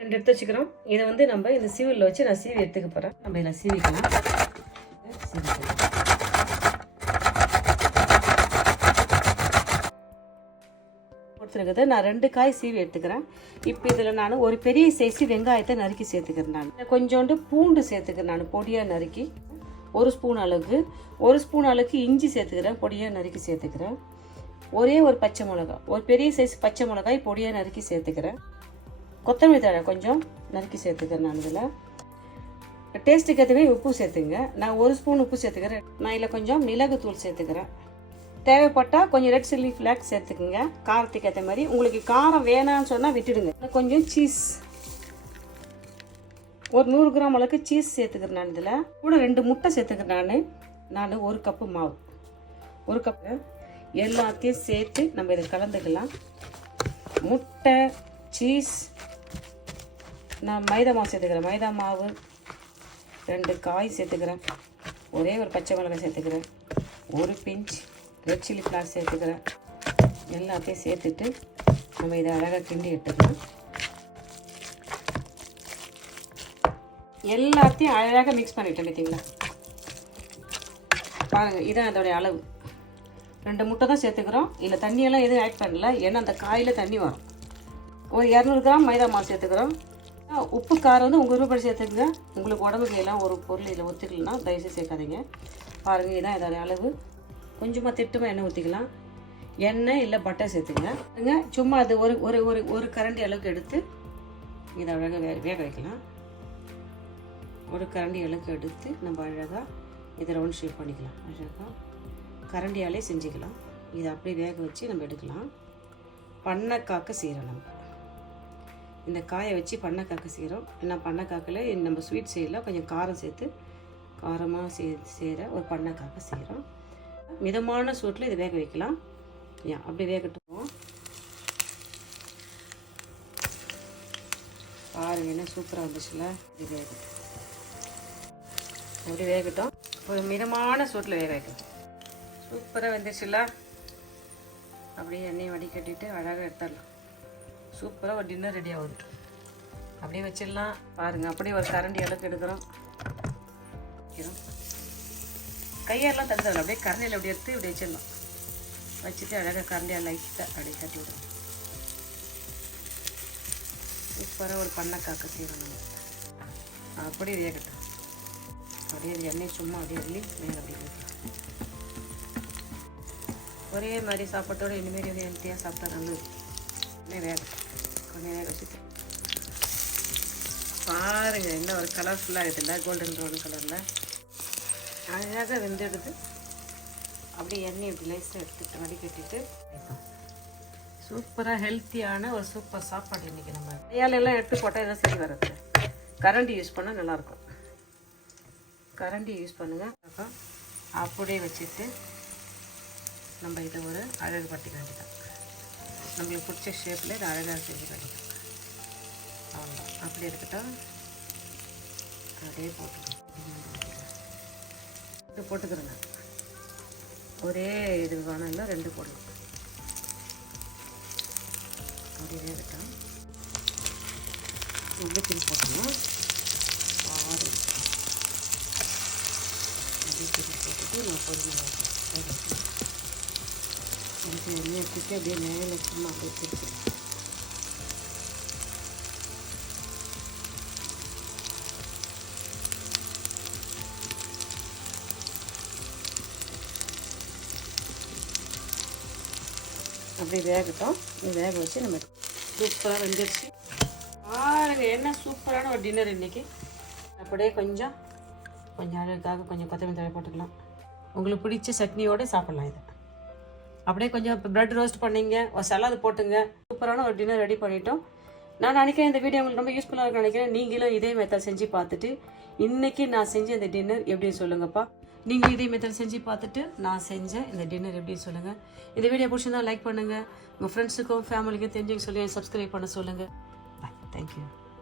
2 எடுத்து வச்சுக்கிறோம். இதை வந்து நம்ம இந்த சீவியில் வச்சு நான் சீவி எடுத்துக்க போகிறேன். நம்ம இதில் சீவிக்கலாம். கொடுத்துருக்குது. நான் 2 காய் சீவி எடுத்துக்கிறேன். இப்போ இதில் நான் ஒரு பெரிய சைஸு வெங்காயத்தை நறுக்கி சேர்த்துக்கிறேன். நான் கொஞ்சோண்டு பூண்டு சேர்த்துக்கிறேன். நான் பொடியாக நறுக்கி 1 ஸ்பூன் அளவுக்கு இஞ்சி சேர்த்துக்கிறேன். பொடியாக நறுக்கி சேர்த்துக்கிறேன். ஒரே ஒரு பச்சை மிளகாய், ஒரு பெரிய சைஸ் பச்சை மிளகாய் பொடியாக நறுக்கி சேர்த்துக்கிறேன். கொத்தமல்லி தழை கொஞ்சம் நறுக்கி சேர்த்துக்கிறேன். நான் இதில் டேஸ்ட்டுக்கு ஏற்றவே உப்பு சேர்த்துங்க. நான் 1 ஸ்பூன் உப்பு சேர்த்துக்கிறேன். நான் இதில் கொஞ்சம் மிளகுத்தூள் சேர்த்துக்கிறேன். தேவைப்பட்டால் கொஞ்சம் ரெட் சில்லி ஃப்ளாக்ஸ் சேர்த்துக்குங்க, காரத்துக்கு ஏற்ற மாதிரி. உங்களுக்கு காரம் வேணான்னு சொன்னால் விட்டுடுங்க. கொஞ்சம் சீஸ், ஒரு 100 கிராம் அளவுக்கு சீஸ் சேர்த்துக்கிறேன். நான் இதில் கூட 2 முட்டை சேர்த்துக்கிறேன். நான் 1 கப்பு மாவு, 1 கப்பு எல்லாத்தையும் சேர்த்து நம்ம இதை கலந்துக்கலாம். முட்டை, சீஸ், நான் மைதா மாவு சேர்த்துக்கிறேன். மைதா மாவு 2 காய் சேர்த்துக்கிறேன். ஒரே ஒரு பச்சை மிளகாய் சேர்த்துக்கிறேன். 1 பிஞ்ச் ரெட் சில்லி ஃப்ளாக்ஸ் சேர்த்துக்கிறேன். எல்லாத்தையும் சேர்த்துட்டு நம்ம இதை அழகாக கிண்டி எடுத்துக்கலாம். எல்லாத்தையும் அழகாக மிக்ஸ் பண்ணிட்டேன். பார்த்தீங்களா, பாருங்கள், இதான் அதோடைய அளவு. 2 முட்டை தான் சேர்த்துக்கிறோம். இல்லை தண்ணியெல்லாம் எதுவும் ஆட் பண்ணல, ஏன்னா அந்த காயில் தண்ணி வரும். ஒரு 200 கிராம் மைதா மாவு சேர்த்துக்கிறோம். உப்பு காரம் வந்து உங்கள் விருப்பப்படி சேர்த்துக்குங்க. உங்களுக்கு உடம்புக்கு எல்லாம் ஒரு பொருள் இதில் ஒத்துக்கலன்னா தயவுசெய்து சேர்க்காதீங்க. பாருங்கள், இதான் இதோடைய அளவு. கொஞ்சமாக திட்டமாக எண்ணெய் ஊற்றிக்கலாம். எண்ணெய் இல்லை பட்டர் சேர்த்துக்கங்க. சும்மா அது ஒரு கரண்டி அளவுக்கு எடுத்து இதை அழகாக வேக வைக்கலாம். ஒரு கரண்டி அளவுக்கு எடுத்து நம்ம அழகாக இதை ரவுண்ட் ஷேப் பண்ணிக்கலாம். அழகாக கரண்டியாலே செஞ்சுக்கலாம். இதை அப்படியே வேக வச்சு நம்ம எடுக்கலாம். பண்ணக்காக்க செய்கிறோம். நம்ம இந்த காயை வச்சு பண்ணக்காக்க செய்கிறோம். ஏன்னா பண்ணக்காக்கில் நம்ம ஸ்வீட் செய்யலாம், கொஞ்சம் காரம் சேர்த்து காரமாக செய்கிற ஒரு பண்ணக்காக்க செய்கிறோம். மிதமான சூட்டில் இதை வேக வைக்கலாம். ஏன் அப்படி வேகட்டும். பாருங்க, என்ன சூப்பராக வந்துச்சுல. இது வேகட்டும், அப்படி வேகட்டும். ஒரு மிதமான சூட்டில் வேக வைக்கணும். சூப்பராக வந்துச்சுல. அப்படியே எண்ணெயை வடிகட்டிட்டு அழகாக எடுத்துடலாம். சூப்பராக ஒரு டின்னர் ரெடி ஆகுது. அப்படியே வச்சிடலாம். பாருங்கள், அப்படியே ஒரு கரண்டி அளவுக்கு எடுக்கிறோம். கையெல்லாம் தந்துடலாம். அப்படியே கரண்டியில் அப்படி எடுத்து இப்படி வச்சிடலாம். வச்சுட்டு அழகாக கரண்டியாக லைட்டாக அப்படியே தட்டி விடணும். சூப்பராக ஒரு பண்ணக்காக்க செய்கிறோம் நம்ம. அப்படியே வேகட்டும். அப்படியே எண்ணெய் சும்மா அப்படியே அள்ளி மேலே அப்படி வைக்கலாம். ஒரே மாதிரி சாப்பாட்டோட இனிமேல் ஹெல்த்தியாக சாப்பிட்டா நல்லது. வேகட்டும், கொஞ்சம் வேக வச்சுட்டு பாருங்கள், என்ன ஒரு கலர்ஃபுல்லாக இருக்குதுல்ல, கோல்டன் ப்ரௌன் கலரில் அழகாக வெந்தெடுத்து அப்படியே எண்ணெய் இப்படி லைஸாக எடுத்துகிட்டு வடிகட்டிட்டு சூப்பராக ஹெல்த்தியான ஒரு சூப்பர் சாப்பாடு. இன்றைக்கி நம்ம கையாலெல்லாம் எடுத்து போட்டால் எதாவது சரி வர்றது. கரண்டி யூஸ் பண்ணால் நல்லாயிருக்கும். கரண்டி யூஸ் பண்ணுங்கள். அப்படியே வச்சுட்டு நம்ம இதை ஒரு அழகு பட்டி வேண்டிதான். நம்மளுக்கு பிடிச்ச ஷேப்பில் இதை அழகாக செஞ்சு வேண்டிதான். அவ்வளோதான். அப்படி எடுத்துட்டோம். அப்படியே போட்டுக்கணும். இது போட்டுக்கிறேங்க. ஒரே இது வேணும்னா 2 போடலாம். அப்படியே வேகட்டும். இப்படி திருப்பி போட்டோம்னா அப்படியே திருப்பி போட்டுட்டு நான் பொறுமையாக எனக்கு எண்ணெய் எடுத்துட்டு அப்படியே மேலே சும்மா அப்படியே திருப்பி அப்படியே வேகட்டும். வேக வச்சு நம்ம சூப்பராக வெந்துருச்சு. பாருங்க, என்ன சூப்பரான ஒரு டின்னர் இன்றைக்கி. அப்படியே கொஞ்சம் அழகாக கொஞ்சம் கொத்தமல்லி தழை போட்டுக்கலாம். உங்களுக்கு பிடிச்ச சட்னியோடு சாப்பிட்லாம். இதை அப்படியே கொஞ்சம் ப்ரெட் ரோஸ்ட் பண்ணிங்க, ஒரு சலாது போட்டுங்க. சூப்பரான ஒரு டின்னர் ரெடி பண்ணிட்டோம். நான் நினைக்கிறேன் இந்த வீடியோ உங்களுக்கு ரொம்ப யூஸ்ஃபுல்லாக இருக்குன்னு நினைக்கிறேன். நீங்களும் இதே மெத்தட் செஞ்சு பார்த்துட்டு இன்றைக்கி நான் செஞ்ச இந்த டின்னர் எப்படின்னு சொல்லுங்கப்பா. நீங்கள் இதே மெத்தட் செஞ்சு பார்த்துட்டு நான் செஞ்ச இந்த டின்னர் எப்படின்னு சொல்லுங்கள். இந்த வீடியோ பிடிச்சிருந்தா லைக் பண்ணுங்கள். உங்கள் ஃப்ரெண்ட்ஸுக்கும் ஃபேமிலிக்கும் தெரிஞ்சுக்க சொல்லி சப்ஸ்கிரைப் பண்ண சொல்லுங்கள். பாய், தேங்க்யூ.